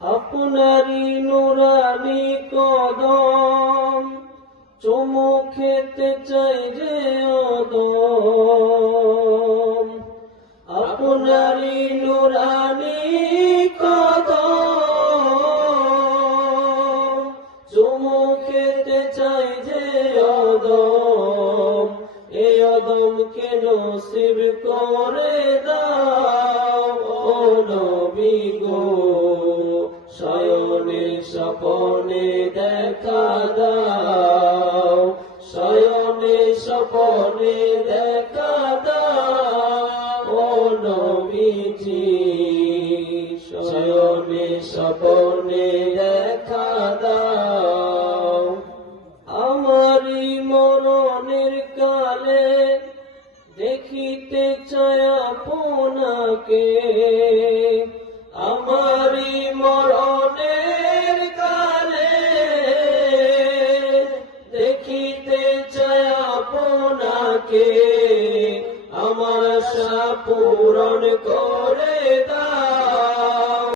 আপনারি নুরানি কদম চুমু খেতে চাই রে অদম। আপনারি নুরানি কদম চুমু খেতে চাই যে অদম। এই অদমকে নসিব করে দাও ও নবী গো। শয়নে স্বপনে দেখা দাও, শয়নে স্বপনে দেখা দাও ও নবীজি। শয়নে স্বপনে দেখা দাও। আমারি মরণের কালে দেখিতে চাই আপনাকে। আমারি মরণের কালে দেখিতে চাই আপনাকে। আমার আশা পূরণ করে দাও